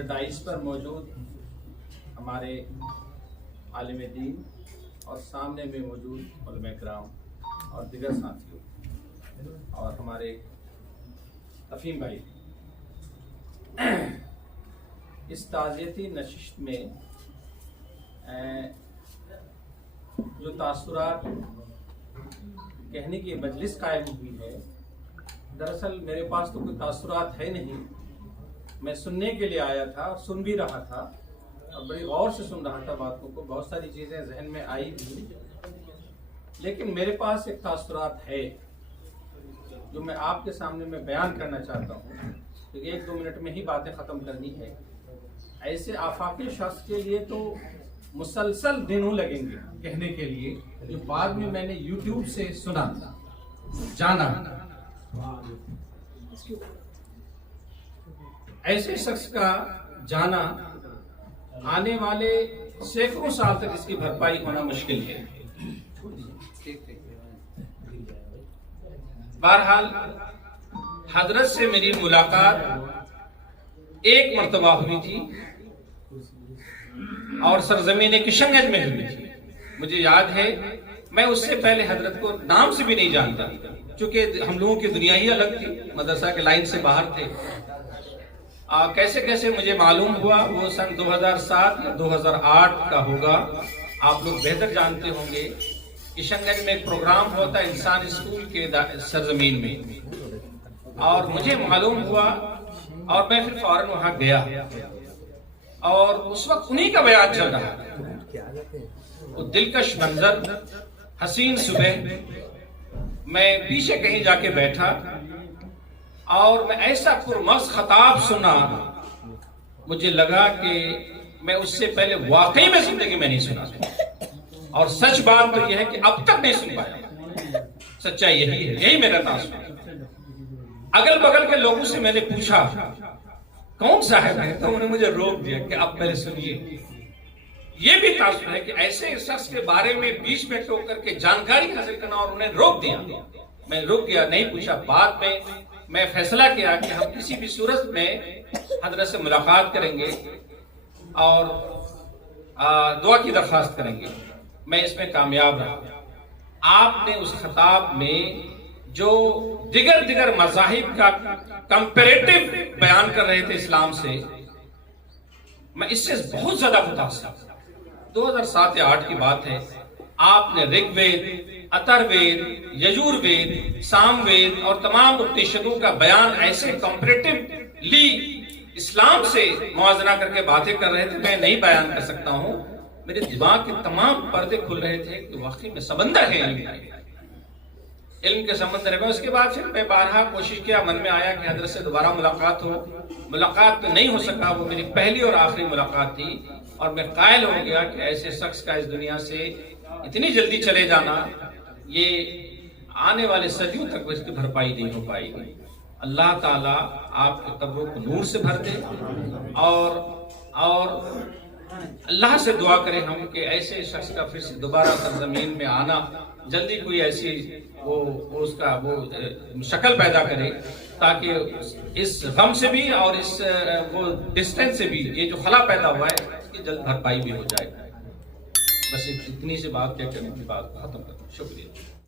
ادھر ڈائس پر موجود ہمارے عالم دین اور سامنے میں موجود علماء کرام اور دیگر ساتھیوں اور ہمارے افیم بھائی، اس تعزیتی نشست میں جو تاثرات کہنے کی مجلس قائم ہوئی ہے، دراصل میرے پاس تو کوئی تاثرات ہے نہیں، میں سننے کے لیے آیا تھا اور سن بھی رہا تھا اور بڑی غور سے سن رہا تھا باتوں کو، بہت ساری چیزیں ذہن میں آئی بھی، لیکن میرے پاس ایک تاثرات ہے جو میں آپ کے سامنے میں بیان کرنا چاہتا ہوں، کیونکہ 1-2 منٹ میں ہی باتیں ختم کرنی ہے۔ ایسے آفاقی شخص کے لیے تو مسلسل دنوں لگیں گے کہنے کے لیے، جو بعد میں میں نے یوٹیوب سے سنا جانا، ایسے شخص کا جانا آنے والے سینکڑوں سال تک اس کی بھرپائی ہونا مشکل ہے۔ بہرحال حضرت سے میری ملاقات ایک مرتبہ ہوئی تھی اور سرزمین کشن گنج میں ہوئی تھی۔ مجھے یاد ہے میں اس سے پہلے حضرت کو نام سے بھی نہیں جانتا، چونکہ ہم لوگوں کی دنیا ہی الگ تھی، مدرسہ کے لائن سے باہر تھے۔ کیسے کیسے مجھے معلوم ہوا، وہ سن 2007 یا 2008 کا ہوگا، آپ لوگ بہتر جانتے ہوں گے۔ کشن گنج میں ایک پروگرام ہوتا ہے انسان اسکول کے سرزمین میں، اور مجھے معلوم ہوا اور میں پھر فوراً وہاں گیا، اور اس وقت انہی کا بیان چل رہا تھا۔ وہ دلکش منظر، حسین صبح، میں پیچھے کہیں جا کے بیٹھا اور میں ایسا پرمغز خطاب سنا، مجھے لگا کہ میں اس سے پہلے واقعی میں زندگی میں نہیں سنا، اور سچ بات تو یہ ہے کہ اب تک نہیں سن پایا۔ سچائی یہی ہے، یہی میرا تاثر۔ اگل بغل کے لوگوں سے میں نے پوچھا کون صاحب ہے، تو انہوں نے مجھے روک دیا کہ اب پہلے سنیے۔ یہ بھی تاثر ہے کہ ایسے شخص کے بارے میں بیچ میں ٹوک کر کے جانکاری حاصل کرنا، اور انہیں روک دیا۔ میں رک گیا، نہیں پوچھا۔ بعد میں فیصلہ کیا کہ ہم کسی بھی صورت میں حضرت سے ملاقات کریں گے اور دعا کی درخواست کریں گے۔ میں اس میں کامیاب رہا۔ آپ نے اس خطاب میں جو دیگر مذاہب کا کمپیریٹو بیان کر رہے تھے اسلام سے، میں اس سے بہت زیادہ متاثر ہوں۔ 2007 یا 2008 کی بات ہے، آپ نے رگ وید، اتر وید، یجور وید، سام وید اور تمام اپنشدوں کا بیان ایسے کمپیریٹیولی اسلام سے موازنہ کر کے باتیں کر رہے تھے، میں نہیں بیان کر سکتا ہوں۔ میرے دماغ کے تمام پردے کھل رہے تھے کہ واقعی میں سمندر ہے علم کے سمندر ہے۔ اس کے بعد پھر میں بارہا کوشش کیا، من میں آیا کہ حضرت سے دوبارہ ملاقات ہو۔ ملاقات تو نہیں ہو سکا، وہ میری پہلی اور آخری ملاقات تھی، اور میں قائل ہو گیا کہ ایسے شخص کا اس دنیا سے اتنی جلدی چلے جانا، یہ آنے والے صدیوں تک اس کی بھرپائی نہیں ہو پائے گی۔ اللہ تعالیٰ آپ کے قبروں کو نور سے بھر دے، اور اللہ سے دعا کریں ہم کہ ایسے شخص کا پھر سے دوبارہ سرزمین میں آنا جلدی کوئی ایسی وہ شکل پیدا کرے، تاکہ اس غم سے بھی اور اس وہ ڈسٹینس سے بھی یہ جو خلا پیدا ہوا ہے اس کی جلد بھرپائی بھی ہو جائے۔ بس اتنی سی بات کہہ کر میں بات ختم کرتا ہوں۔ شکریہ۔